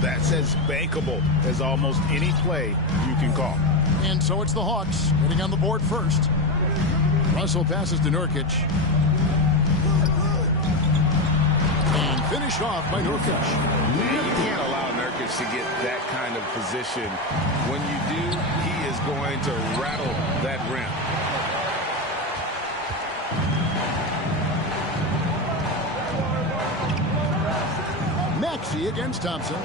That's as bankable as almost any play you can call. And so it's the Hawks getting on the board first. Russell passes to Nurkic. And finished off by Nurkic. Man, you can't allow Nurkic to get that kind of position. When you do, he is going to rattle that rim. Maxey against Thompson.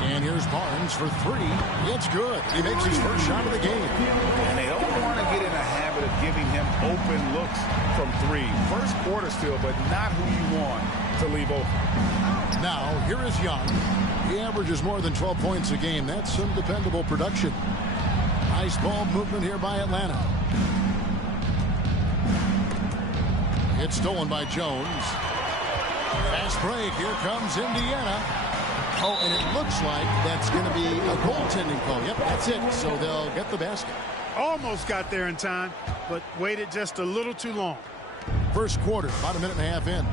And here's Barnes for three. It's good. He makes his first shot of the game. And they don't want to get in a habit of giving him open looks from three. First quarter still, but not who you want to leave open. Now, here is Young. He averages more than 12 points a game. That's some dependable production. Nice ball movement here by Atlanta. It's stolen by Jones. Fast break. Here comes Indiana. Oh, and it looks like that's going to be a goaltending call. Yep, that's it. So they'll get the basket. Almost got there in time, but waited just a little too long. First quarter, about a minute and a half in.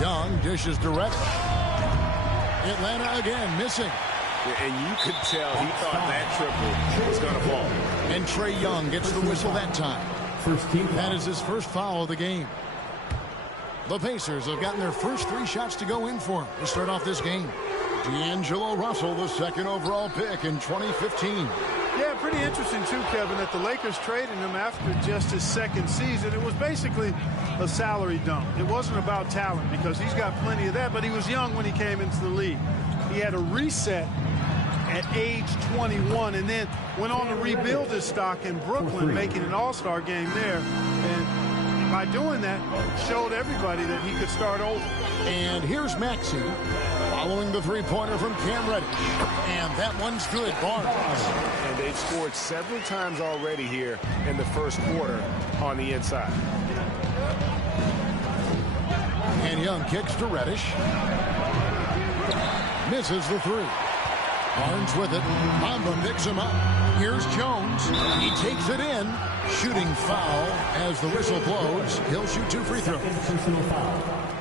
Young dishes to Reddish. Atlanta again missing. And you could tell he thought that triple was going to fall. And Trae Young gets the whistle that time. That is his first foul of the game. The Pacers have gotten their first three shots to go in for him to start off this game. D'Angelo Russell, the second overall pick in 2015. Yeah, pretty interesting, too, Kevin, that the Lakers traded him after just his second season. It was basically a salary dump. It wasn't about talent because he's got plenty of that, but he was young when he came into the league. He had a reset at age 21 and then went on to rebuild his stock in Brooklyn, making an all-star game there. And by doing that, showed everybody that he could start over. And here's Maxey following the three-pointer from Cam Reddish. And that one's good. Barnes. And they've scored several times already here in the first quarter on the inside. And Young kicks to Reddish. Misses the three. Barnes with it. Bamba picks him up. Here's Jones. He takes it in. Shooting foul as the whistle blows. He'll shoot two free throws.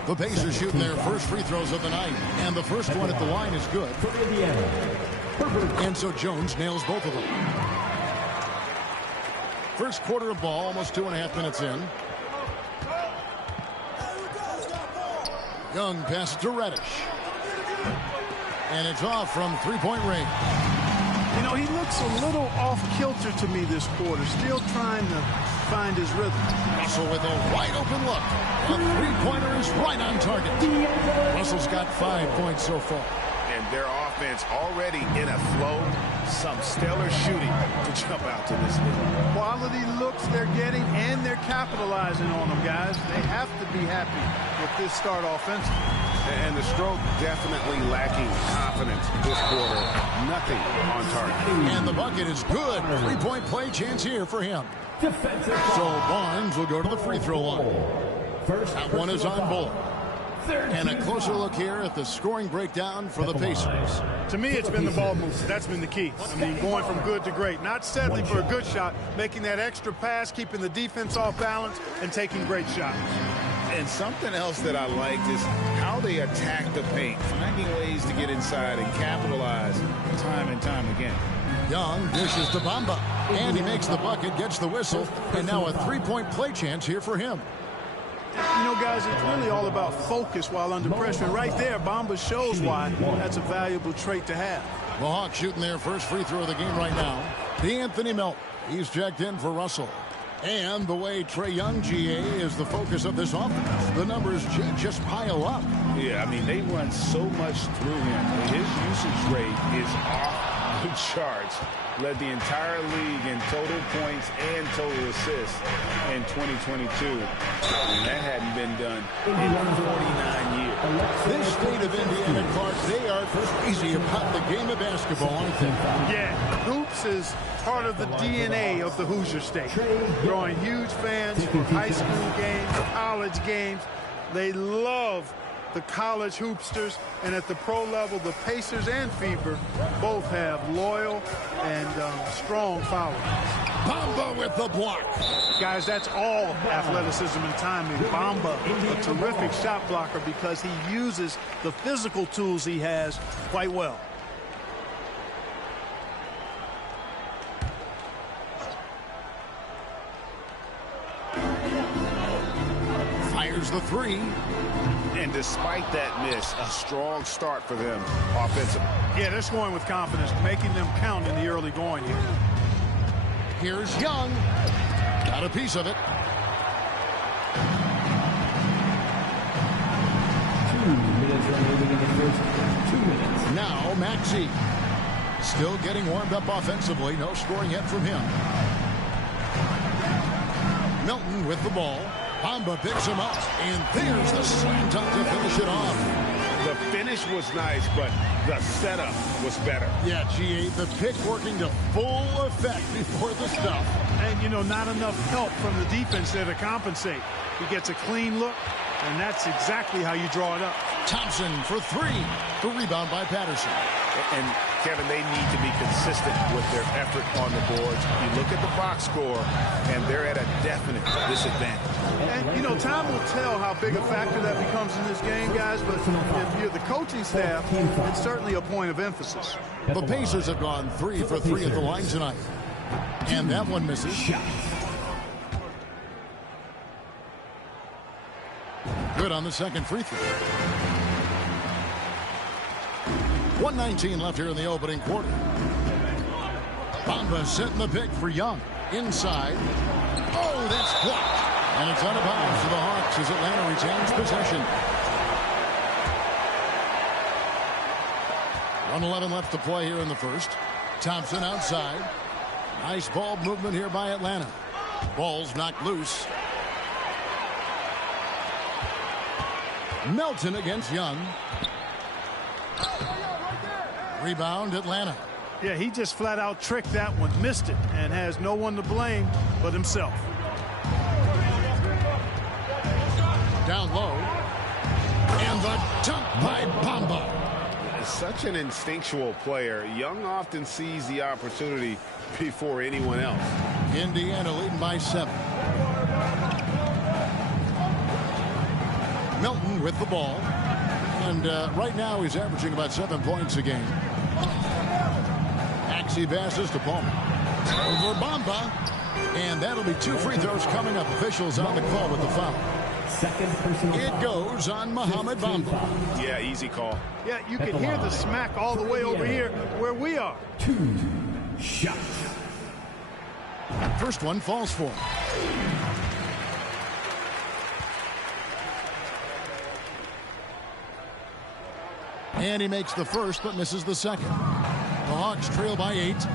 The Pacers shooting their first free throws of the night. And the first one at the line is good. And so Jones nails both of them. First quarter of ball, almost 2.5 minutes in. Young passes to Reddish. And it's off from three-point range. You know, he looks a little off-kilter to me this quarter, still trying to find his rhythm. Russell with a wide-open look. The three-pointer is right on target. Russell's got 5 points so far. And their offense already in a flow. Some stellar shooting to jump out to this league. Quality looks they're getting, and they're capitalizing on them, guys. They have to be happy with this start offensively. And the stroke definitely lacking confidence this quarter. Nothing on target. And the bucket is good. Three-point play chance here for him. So Barnes will go to the free throw line. That one is on Bullock. And a closer look here at the scoring breakdown for the Pacers. To me, it's been the ball movement. That's been the key. I mean, going from good to great. Not settling for a good shot, making that extra pass, keeping the defense off balance, and taking great shots. And something else that I liked is how they attack the paint, finding ways to get inside and capitalize time and time again. Young dishes to Bamba. And he makes the bucket, gets the whistle, and now a three-point play chance here for him. You know, guys, it's really all about focus while under pressure. And right there, Bamba shows why that's a valuable trait to have. The Hawks shooting their first free throw of the game right now. D'Anthony Melton. He's checked in for Russell. And the way Trae Young, GA, is the focus of this offense. The numbers just pile up. Yeah, I mean, they run so much through him. His usage rate is off the charts. Led the entire league in total points and total assists in 2022. And that hadn't been done in 49 years. This state of Indiana, Clark, they are crazy about the game of basketball, aren't they? Yeah, hoops is part of the DNA of the Hoosier State. Drawing huge fans for high school games, college games. They love the college hoopsters, and at the pro level, the Pacers and Fever both have loyal and strong followers. Bamba with the block. Guys, that's all athleticism and timing. Bamba, a terrific shot blocker because he uses the physical tools he has quite well. Fires the three. And despite that miss, a strong start for them offensively. Yeah, they're scoring with confidence, making them count in the early going here. Here's Young. Got a piece of it. 2 minutes remaining in the first 2 minutes. Now Maxey. Still getting warmed up offensively. No scoring yet from him. Milton with the ball. Bamba picks him up. And there's the slam dunk to finish it off. The finish was nice, but the setup was better. Yeah, GA, the pick working to full effect before the stuff. And, you know, not enough help from the defense there to compensate. He gets a clean look, and that's exactly how you draw it up. Thompson for three. The rebound by Patterson. And, Kevin, they need to be consistent with their effort on the boards. You look at the box score, and they're at a definite disadvantage. And, you know, time will tell how big a factor that becomes in this game, guys, but if you're the coaching staff, it's certainly a point of emphasis. The Pacers have gone 3 for 3 at the line tonight. And that one misses. Good on the second free throw. 1:19 left here in the opening quarter. Bamba setting the pick for Young. Inside. Oh, that's blocked. And it's out of bounds to the Hawks as Atlanta retains possession. 1:11 left to play here in the first. Thompson outside. Nice ball movement here by Atlanta. Ball's knocked loose. Melton against Young. Rebound, Atlanta. Yeah, he just flat out tricked that one, missed it, and has no one to blame but himself. Down low. And the dunk by Bamba. Such an instinctual player. Young often sees the opportunity before anyone else. Indiana leading by 7. Milton with the ball. And right now he's averaging about 7 points a game. Maxey passes to Palmer. Over Bamba. And that'll be 2 free throws coming up. Officials on the call with the foul. Second personal It goes on Mohamed Bamba. Yeah, easy call. Yeah, you can hear the smack all the way over here where we are. 2 shots. First one falls for him. And he makes the first but misses the second. The Hawks trail by 8.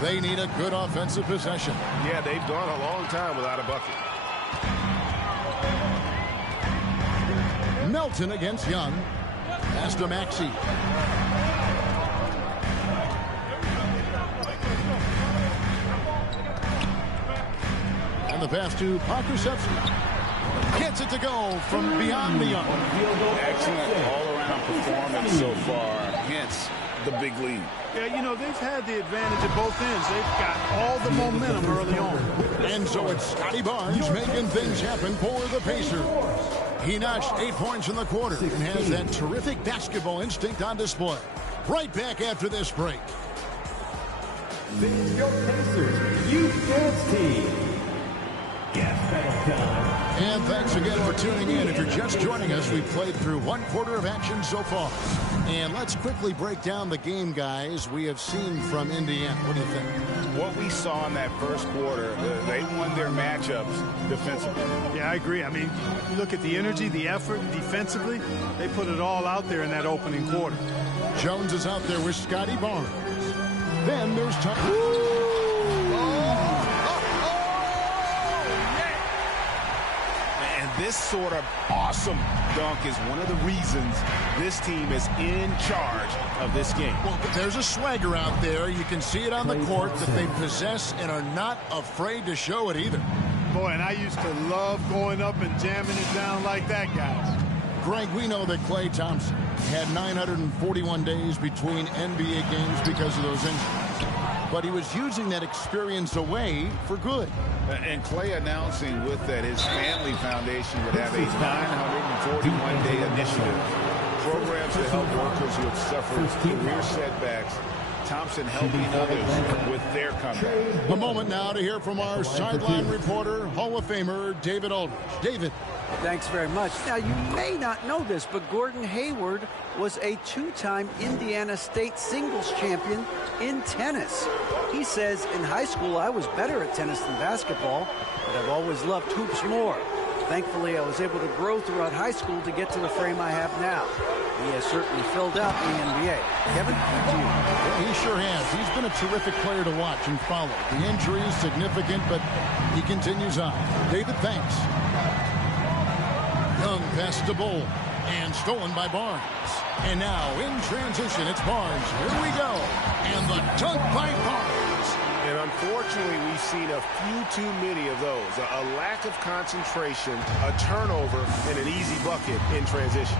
They need a good offensive possession. Yeah, they've gone a long time without a bucket. Melton against Young. Pass to Maxey. And the pass to Pokusevski. Gets it to go from beyond the Young. Excellent all-around performance so far. Hence the big lead. Yeah, you know, they've had the advantage at both ends. They've got all the momentum early on. And so it's Scotty Barnes making things happen for the Pacers. He notched 8 points in the quarter and has that terrific basketball instinct on display. Right back after this break. This is your Pacers Youth Dance Team. Gas pedal time. And thanks again for tuning in. If you're just joining us, we've played through 1 quarter of action so far. And let's quickly break down the game, guys, we have seen from Indiana. What do you think? What we saw in that first quarter, they won their matchups defensively. Yeah, I agree. I mean, you look at the energy, the effort defensively, they put it all out there in that opening quarter. Jones is out there with Scotty Barnes. Then there's This sort of awesome dunk is one of the reasons this team is in charge of this game. Well, there's a swagger out there. You can see it on the court that they possess and are not afraid to show it either. Boy, and I used to love going up and jamming it down like that, guys. Greg, we know that Klay Thompson had 941 days between NBA games because of those injuries. but he was using that experience away for good. And Clay announcing with that his family foundation would have a 941-day initiative. Programs to help workers who have suffered career setbacks. Thompson helping others with their comeback. A moment now to hear from our sideline reporter, Hall of Famer David Aldridge. David. Thanks very much. Now, you may not know this, but Gordon Hayward was a two-time Indiana State singles champion in tennis. He says, in high school, I was better at tennis than basketball, but I've always loved hoops more. Thankfully, I was able to grow throughout high school to get to the frame I have now. He has certainly filled out the NBA. Kevin, back to you. Yeah, he sure has. He's been a terrific player to watch and follow. The injury is significant, but he continues on. David, thanks. Young passes the ball and stolen by Barnes. And now in transition, it's Barnes. Here we go. And the dunk by Barnes. And unfortunately, we've seen a few too many of those. A lack of concentration, a turnover, and an easy bucket in transition.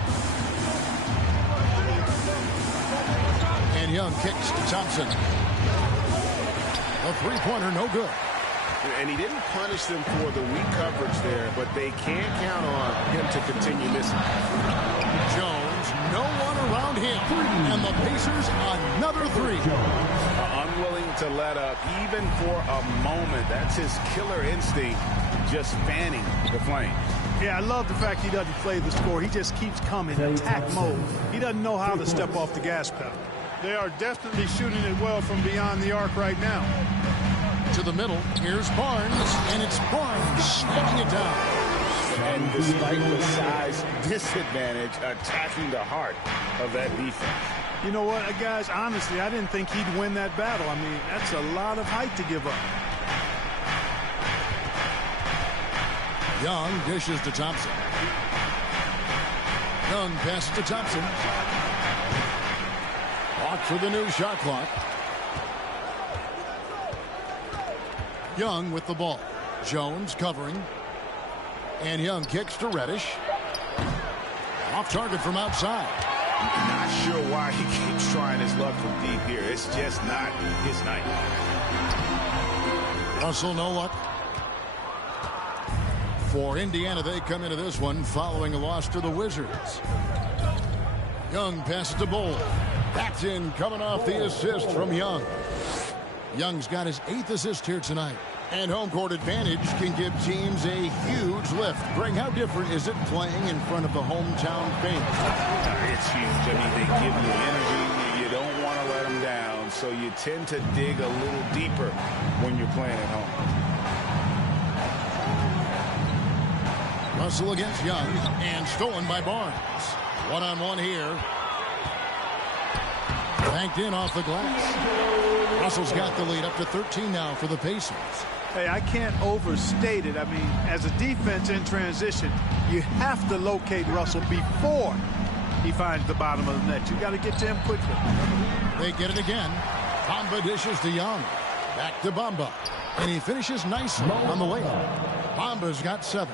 And Young kicks to Thompson. A three-pointer, no good. And he didn't punish them for the weak coverage there, but they can't count on him to continue missing. Jones, no one around him. And the Pacers, another three. Unwilling to let up, even for a moment. That's his killer instinct, just fanning the flame. Yeah, I love the fact he doesn't play the score. He just keeps coming, attack mode. He doesn't know how to step off the gas pedal. They are definitely shooting it well from beyond the arc right now. To the middle, here's Barnes, and it's Barnes smacking it down. And despite the size disadvantage, attacking the heart of that defense. You know what, guys, honestly, I didn't think he'd win that battle. I mean, that's a lot of height to give up. Young dishes to Thompson. Young passes to Thompson. Walk for the new shot clock. Young with the ball. Jones covering. And Young kicks to Reddish. Off target from outside. Not sure why he keeps trying his luck from deep here. It's just not his night. Russell, no luck. For Indiana, they come into this one following a loss to the Wizards. Young passes to Bull. That's in, coming off the assist from Young. Young's got his 8th assist here tonight. And home court advantage can give teams a huge lift. Greg, how different is it playing in front of the hometown fans? It's huge. I mean, they give you energy. You don't want to let them down, so you tend to dig a little deeper when you're playing at home. Russell against Young, and stolen by Barnes. One-on-one here. Banked in off the glass. Russell's got the lead up to 13 now for the Pacers. Hey, I can't overstate it. I mean, as a defense in transition, you have to locate Russell before he finds the bottom of the net. You got to get to him quickly. They get it again. Bamba dishes to Young. Back to Bamba. And he finishes nicely on the way. Bamba's got 7.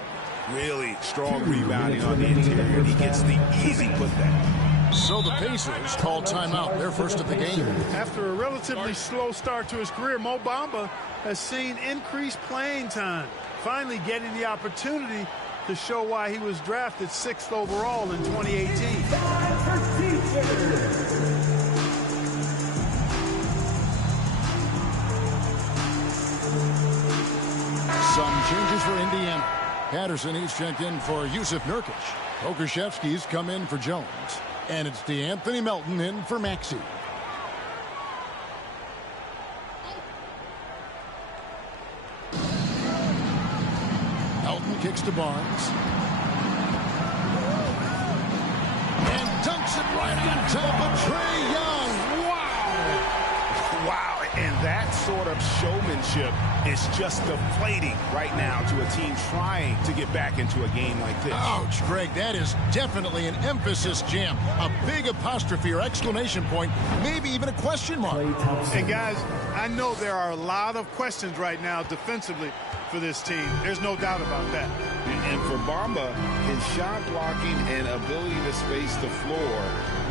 Really strong rebounding on the interior. He gets the easy putback. So the Pacers call timeout, their first of the game. After a relatively slow start to his career, Mo Bamba has seen increased playing time, finally getting the opportunity to show why he was drafted 6th overall in 2018. Some changes for Indiana. Patterson, he's checked in for Yusuf Nurkic. Okashevsky's come in for Jones. And it's DeAnthony Melton in for Maxey. Melton kicks to Barnes. And dunks it right on top of Trae Young. Wow, and that sort of showmanship is just deflating right now to a team trying to get back into a game like this. Ouch, Greg, that is definitely an emphasis jam. A big apostrophe or exclamation point, maybe even a question mark. And guys, I know there are a lot of questions right now defensively for this team. There's no doubt about that. And for Bamba, his shot blocking and ability to space the floor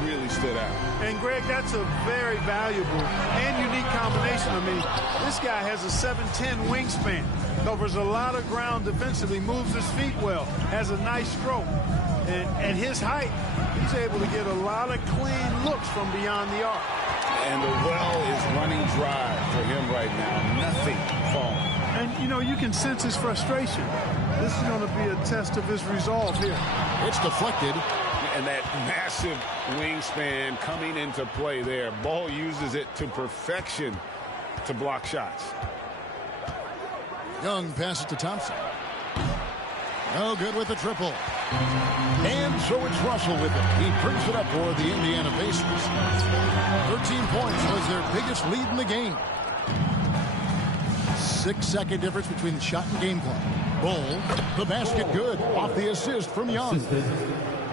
really stood out. And, Greg, that's a very valuable and unique combination. I mean, this guy has a 7'10" wingspan, covers a lot of ground defensively, moves his feet well, has a nice stroke. And at his height, he's able to get a lot of clean looks from beyond the arc. And the well is running dry for him right now. Nothing falling. And, you know, you can sense his frustration. This is going to be a test of his resolve here. It's deflected. And that massive wingspan coming into play there. Ball uses it to perfection to block shots. Young passes to Thompson. No good with the triple. And so it's Russell with it. He brings it up for the Indiana Pacers. 13 points was their biggest lead in the game. 6-second difference between the shot and game clock. Bull, the basket good off the assist from Young.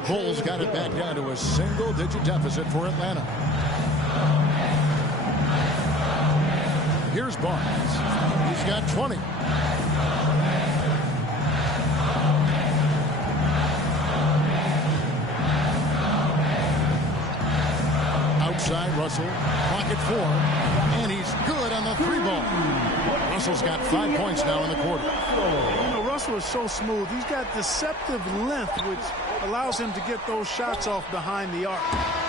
Bulls got it back down to a single-digit deficit for Atlanta. Here's Barnes. He's got 20. Outside, Russell, pocket 4, and he's good on the 3-ball. Russell's got 5 points now in the quarter. You know, Russell is so smooth. He's got deceptive length, which allows him to get those shots off behind the arc.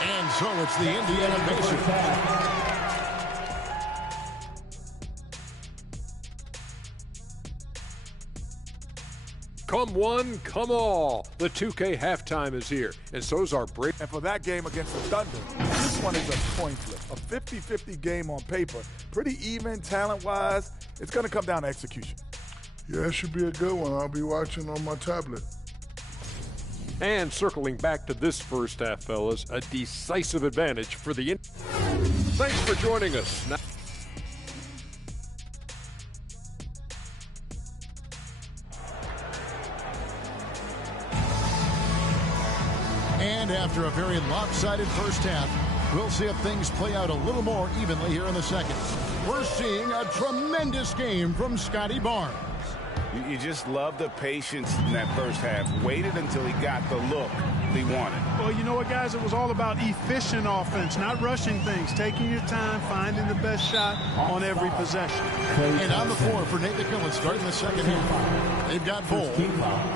And so it's the Indiana Pacers. Come one, come all. The 2K halftime is here, and so's our break. And for that game against the Thunder, this one is a coin flip. A 50-50 game on paper. Pretty even talent-wise. It's going to come down to execution. Yeah, it should be a good one. I'll be watching on my tablet. And circling back to this first half, fellas, a decisive advantage for the Thanks for joining us. Now And after a very lopsided first half, we'll see if things play out a little more evenly here in the second. We're seeing a tremendous game from Scotty Barnes. You just love the patience in that first half. Waited until he got the look he wanted. Well, you know what, guys? It was all about efficient offense, not rushing things, taking your time, finding the best shot on every possession. And on the floor for Nate McMillan starting the second half. They've got Bull.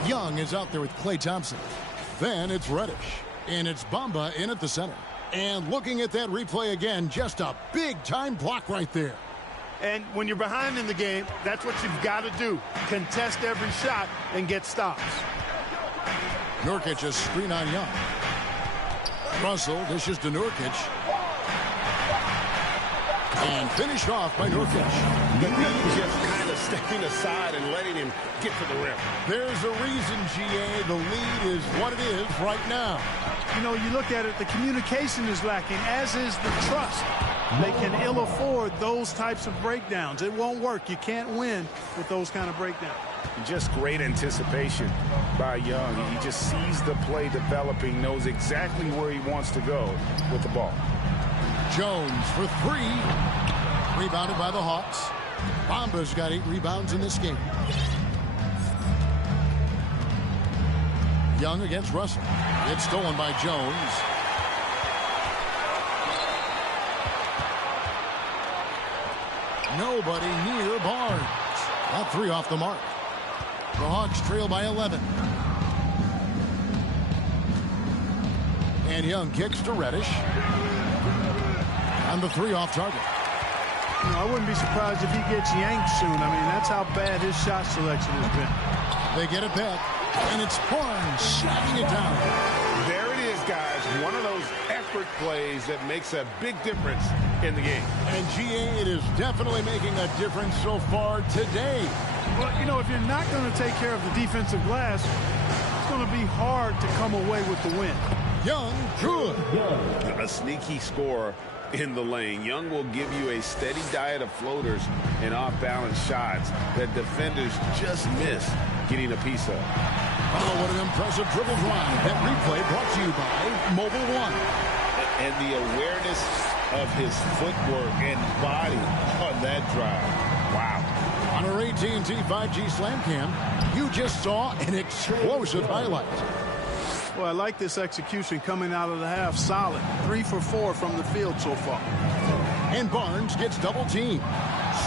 Young is out there with Klay Thompson. Then it's Reddish. And it's Bamba in at the center. And looking at that replay again, just a big-time block right there. And when you're behind in the game, that's what you've got to do. Contest every shot and get stops. Nurkic a screen on Young. Russell dishes to Nurkic. And finished off by Nurkic. Just kind of stepping aside and letting him get to the rim. There's a reason, GA, the lead is what it is right now. You know, you look at it, the communication is lacking, as is the trust. They can ill afford those types of breakdowns. It won't work. You can't win with those kind of breakdowns. Just great anticipation by Young. He just sees the play developing, knows exactly where he wants to go with the ball. Jones for 3. Rebounded by the Hawks. Bamba's got 8 rebounds in this game. Young against Russell. It's stolen by Jones. Nobody near Barnes. That 3 off the mark. The Hawks trail by 11. And Young kicks to Reddish. On the 3 off target. You know, I wouldn't be surprised if he gets yanked soon. I mean, that's how bad his shot selection has been. They get it back. And it's Barnes shutting it down. There it is, guys. One of those effort plays that makes a big difference in the game. And GA, it is definitely making a difference so far today. Well, you know, if you're not going to take care of the defensive glass, it's going to be hard to come away with the win. Young, good. A sneaky scorer in the lane. Young will give you a steady diet of floaters and off-balance shots that defenders just miss getting a piece of. Oh, what an impressive dribble drive. That replay brought to you by Mobile One. And the awareness of his footwork and body on that drive. Wow. On our AT&T 5G Slam Cam, you just saw an explosive highlight. Well, I like this execution coming out of the half. Solid. 3 for 4 from the field so far. And Barnes gets double teamed.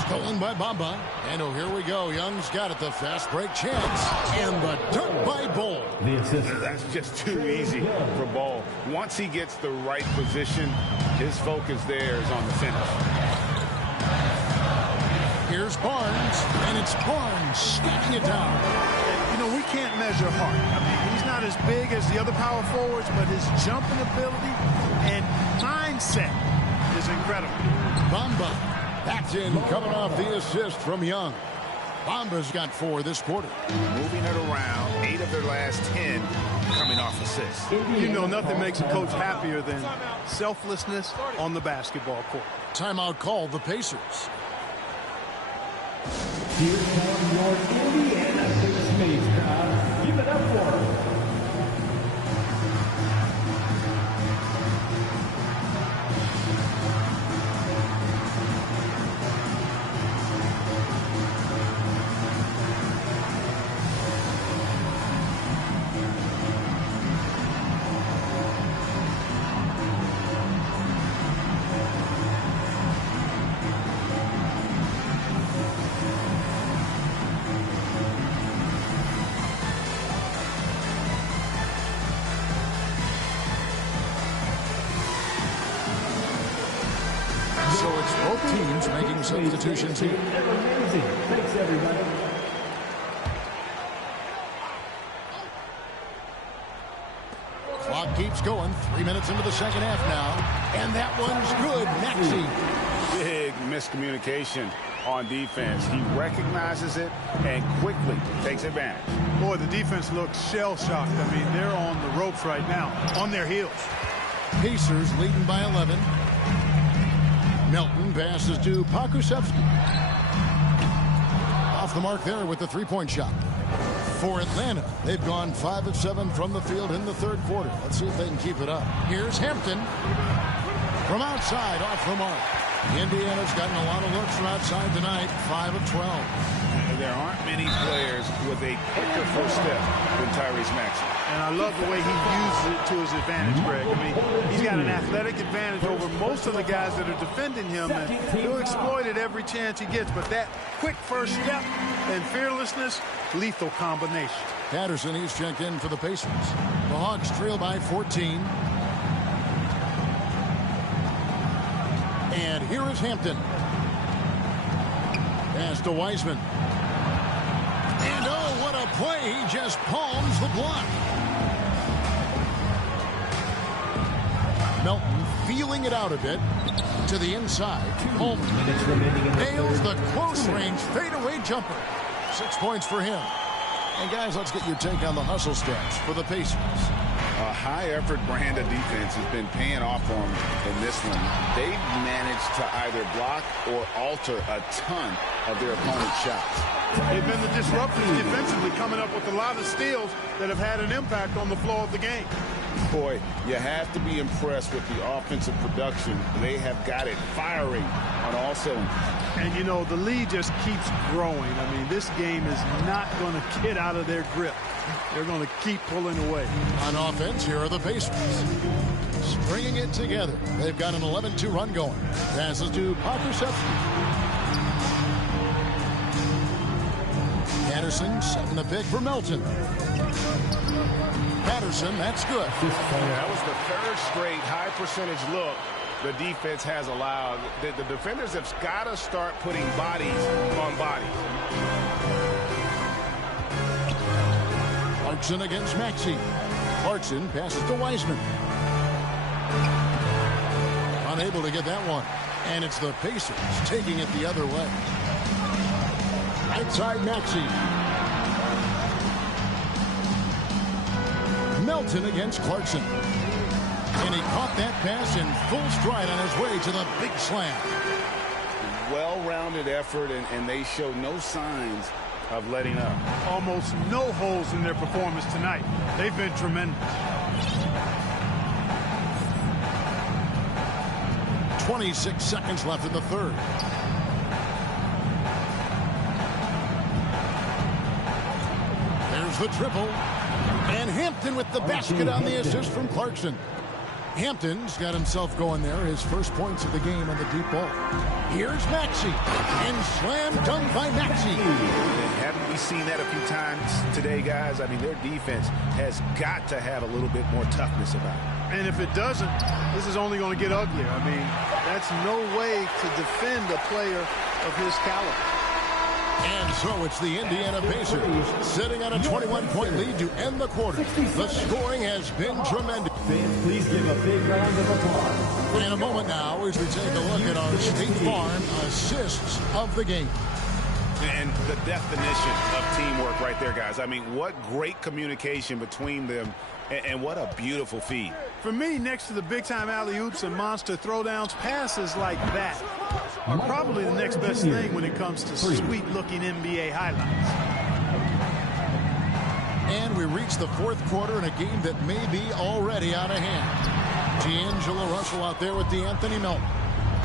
Stolen by Bamba. And oh, here we go. Young's got it. The fast break chance. And the dunk by Bol. That's just too easy for Bol. Once he gets the right position, his focus there is on the finish. Here's Barnes. And it's Barnes stacking it down. You know, we can't measure Hart. I mean, he's not as big as the other power forwards, but his jumping ability and mindset is incredible. Bamba backed in, coming off the assist from Young. Bamba's got 4 this quarter. Moving it around, 8 of their last 10 coming off assists. You know, nothing makes a coach happier than selflessness on the basketball court. Timeout called the Pacers. Here come your Indiana Pacers crowd. Give it up for them. Substitutions here. Amazing. Thanks, everybody. Clock keeps going. 3 minutes into the second half now. And that one's good. Maxey. Big miscommunication on defense. He recognizes it and quickly takes advantage. Boy, the defense looks shell-shocked. I mean, they're on the ropes right now, on their heels. Pacers leading by 11. Melton passes to Pokusevski. Off the mark there with the three-point shot. For Atlanta, they've gone 5 of 7 from the field in the third quarter. Let's see if they can keep it up. Here's Hampton. From outside, off the mark. Indiana's gotten a lot of looks from outside tonight. 5 of 12. There aren't many players with a quicker first step than Tyrese Maxey. And I love the way he uses it to his advantage, Greg. I mean, he's got an athletic advantage over most of the guys that are defending him, and he'll exploit it every chance he gets. But that quick first step and fearlessness, lethal combination. Patterson, he's checked in for the Pacers. The Hawks trail by 14. And here is Hampton. Pass to Wiseman. And oh, what a play. He just palms the block. Melton feeling it out a bit to the inside. Holman nails the close-range fadeaway jumper. 6 points for him. And guys, let's get your take on the hustle stats for the Pacers. A high-effort brand of defense has been paying off for them in this one. They've managed to either block or alter a ton of their opponent's shots. They've been the disruptors defensively, coming up with a lot of steals that have had an impact on the flow of the game. Boy, you have to be impressed with the offensive production. They have got it firing on all cylinders. And, you know, the lead just keeps growing. I mean, this game is not going to get out of their grip. They're going to keep pulling away. On offense, here are the Pacers. Stringing it together. They've got an 11-2 run going. Passes to Pokusevski. Patterson setting the pick for Melton. Patterson, that's good. That was the third straight high percentage look the defense has allowed. The defenders have got to start putting bodies on bodies. Clarkson against Maxey. Clarkson passes to Wiseman. Unable to get that one. And it's the Pacers taking it the other way. Right side Maxey. Melton against Clarkson. And he caught that pass in full stride on his way to the big slam. Well-rounded effort, and they show no signs of letting up. Almost no holes in their performance tonight. They've been tremendous. 26 seconds left in the third. the triple. And Hampton with the basket on the assist from Clarkson. Hampton's got himself going there. His first points of the game on the deep ball. Here's Maxey. And slam dunk by Maxey. Haven't we seen that a few times today, guys? I mean, their defense has got to have a little bit more toughness about it. And if it doesn't, this is only going to get uglier. I mean, that's no way to defend a player of his caliber. And so it's the Indiana Pacers sitting on a 21-point lead to end the quarter. The scoring has been tremendous. Fans, please give a big round of applause. In a moment now, as we take a look at our State Farm assists of the game. And the definition of teamwork right there, guys. I mean, what great communication between them, and what a beautiful feed. For me, next to the big-time alley-oops and monster throwdowns, passes like that are probably the next best thing when it comes to sweet-looking NBA highlights. And we reach the fourth quarter in a game that may be already out of hand. D'Angelo Russell out there with DeAnthony Melton.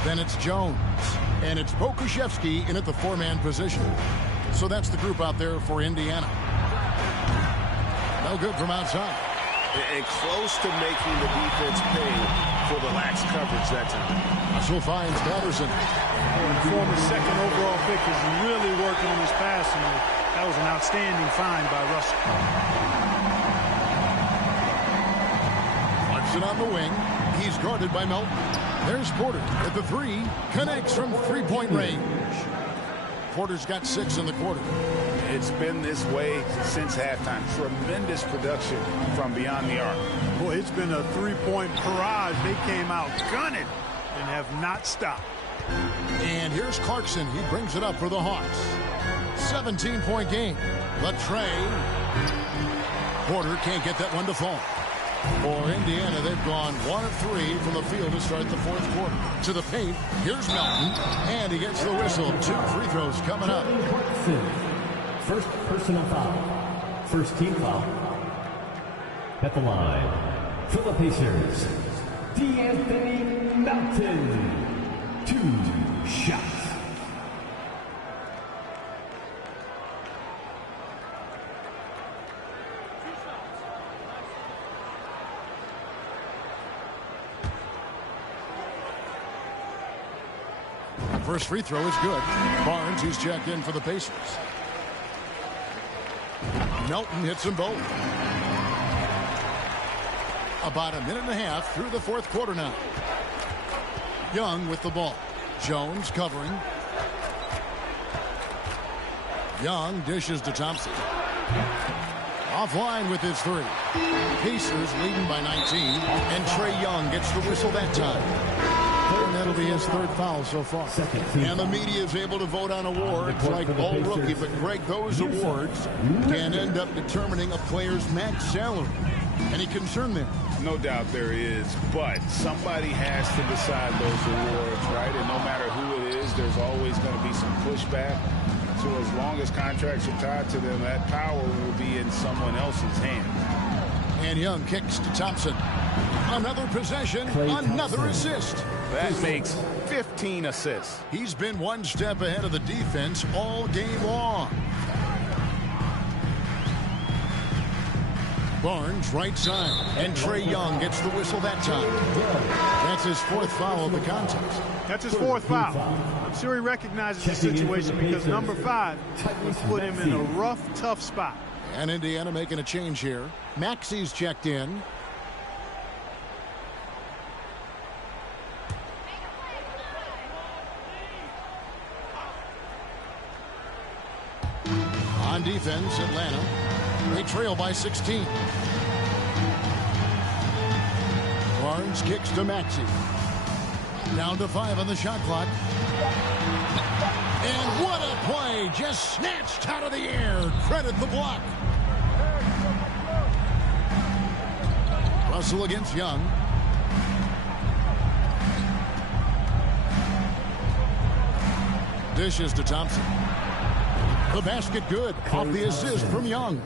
Then it's Jones. And it's Pokusevski in at the four-man position. So that's the group out there for Indiana. No good from outside. And close to making the defense pay for the lax coverage that time. Russell finds Patterson. The former second overall pick is really working on his passing. That was an outstanding find by Russell. Clarkson on the wing. He's guarded by Melton. There's Porter at the three. Connects from three-point range. Porter's got 6 in the quarter. It's been this way since halftime. Tremendous production from beyond the arc. Boy, it's been a three-point barrage. They came out gunning and have not stopped. And here's Clarkson. He brings it up for the Hawks. 17-point game. Latrey. Porter can't get that one to fall. For Indiana, they've gone 1 of 3 from the field to start the fourth quarter. To the paint, here's Melton, and he gets the whistle. 2 free throws coming up. First personal foul. First team foul. At the line, for the Pacers, DeAnthony Melton. 2 shots. First free throw is good. Barnes, who's checked in for the Pacers. Melton hits them both. About a minute and a half through the fourth quarter now. Young with the ball. Jones covering. Young dishes to Thompson. Offline with his 3. Pacers leading by 19. And Trae Young gets the whistle that time. And that'll be his 3rd foul so far. And the media is able to vote on awards like all rookie. But, Greg, those awards can end up determining a player's max salary. Any concern there? No doubt there is, but somebody has to decide those awards, right? And no matter who it is, there's always going to be some pushback. So as long as contracts are tied to them, that power will be in someone else's hand. And Young kicks to Thompson. Another possession, another assist. That makes 15 assists. He's been one step ahead of the defense all game long. Barnes right side, and Trae Young gets the whistle that time. That's his 4th foul of the contest. That's his 4th foul. I'm sure he recognizes the situation because number 5 would put him in a rough, tough spot. And Indiana making a change here. Maxey's checked in. On defense, Atlanta. They trail by 16. Barnes kicks to Maxey. Down to 5 on the shot clock. And what a play! Just snatched out of the air. Credit the block. Russell against Young. Dishes to Thompson. The basket good off the assist from Young.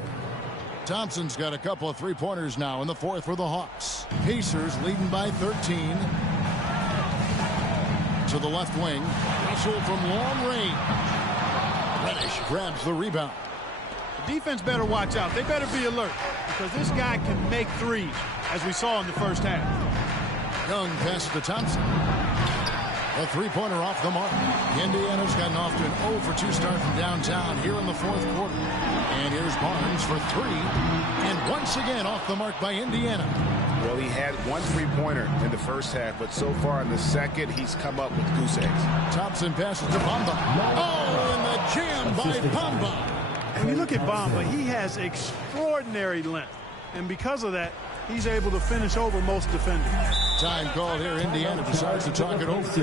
Thompson's got a couple of three-pointers now in the 4th for the Hawks. Pacers leading by 13. To the left wing. Russell from long range. Reddish grabs the rebound. defense better watch out. They better be alert because this guy can make threes, as we saw in the first half. Young passes to Thompson. A three-pointer off the mark. Indiana's gotten off to an 0-for-2 start from downtown here in the fourth quarter. And here's Barnes for three. And once again off the mark by Indiana. Well, he had one three-pointer in the first half, but so far in the second, he's come up with goose eggs. Thompson passes to Bamba. Oh, and the jam by Bamba. And you look at Bamba, he has extraordinary length. And because of that, he's able to finish over most defenders. Time called here. Indiana decides to talk it over.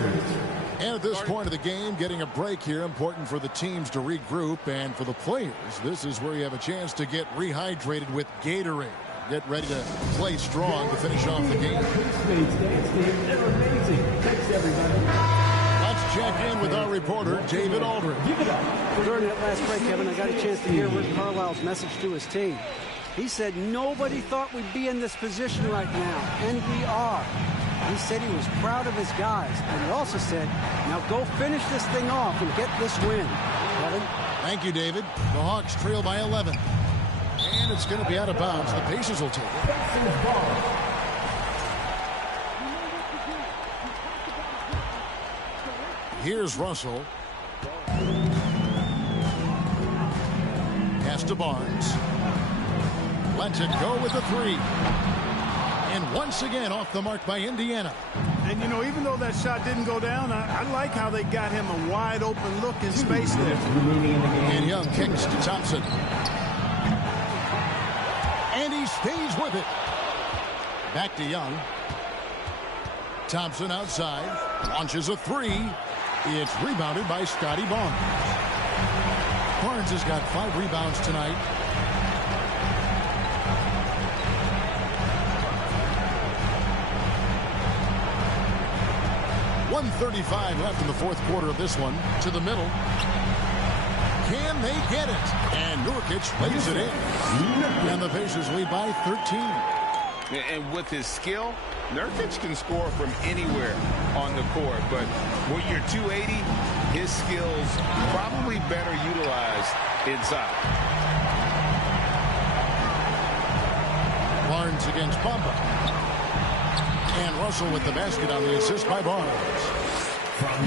And at this point of the game, getting a break here, important for the teams to regroup. And for the players, this is where you have a chance to get rehydrated with Gatorade. Get ready to play strong to finish off the game. Let's check in with our reporter, David Aldridge. During that last break, Kevin, I got a chance to hear Rick Carlisle's message to his team. He said nobody thought we'd be in this position right now, and we are. He said he was proud of his guys, and he also said, now go finish this thing off and get this win. Kevin? Thank you, David. The Hawks trail by 11. And it's going to be out of bounds. The Pacers will take it. Here's Russell. Pass to Barnes. Lets it go with the three. And once again off the mark by Indiana. And, you know, even though that shot didn't go down, I like how they got him a wide-open look in space there. And Young kicks to Thompson. And he stays with it. Back to Young. Thompson outside. Launches a three. It's rebounded by Scotty Barnes. Barnes has got 5 rebounds tonight. .135 left in the fourth quarter of this one. To the middle. Can they get it? And Nurkic lays it in. And the Pacers lead by 13. And with his skill, Nurkic can score from anywhere on the court. But when you're 280, his skills probably better utilized inside. Barnes against Bamba. And Russell with the basket on the assist by Barnes.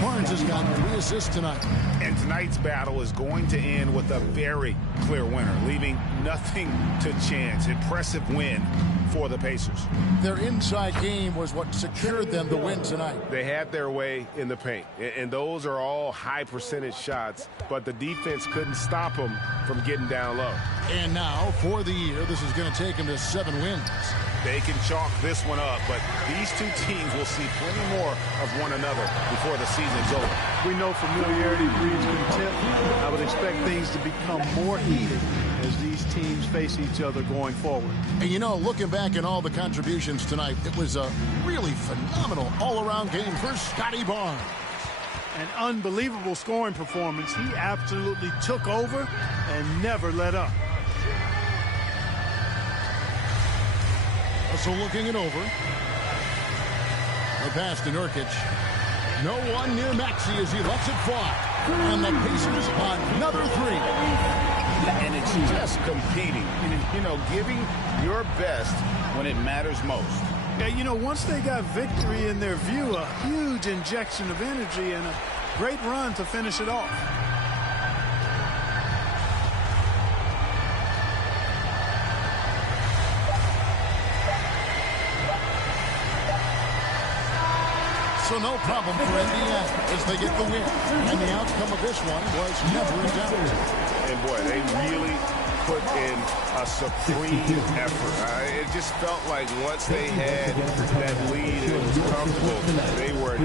Barnes has got 3 assists tonight. And tonight's battle is going to end with a very clear winner, leaving nothing to chance. Impressive win for the Pacers. Their inside game was what secured them the win tonight. They had their way in the paint, and those are all high percentage shots, but the defense couldn't stop them from getting down low. And now, for the year, this is going to take them to 7 wins. They can chalk this one up, but these two teams will see plenty more of one another before the season's over. We know familiarity breeds contempt. I would expect things to become more heated as these teams face each other going forward. And you know, looking back at all the contributions tonight, it was a really phenomenal all-around game for Scotty Barnes. An unbelievable scoring performance. He absolutely took over and never let up. Russell looking it over. The pass to Nurkic. No one near Maxey as he lets it fly. And the Pacers another three. And it's just competing, you know, giving your best when it matters most. Yeah, you know, once they got victory in their view, a huge injection of energy and a great run to finish it off. So no problem for Indiana as they get the win. And the outcome of this one was never in doubt. And boy, they really put in a supreme effort. It just felt like once they had that lead and it was comfortable, they were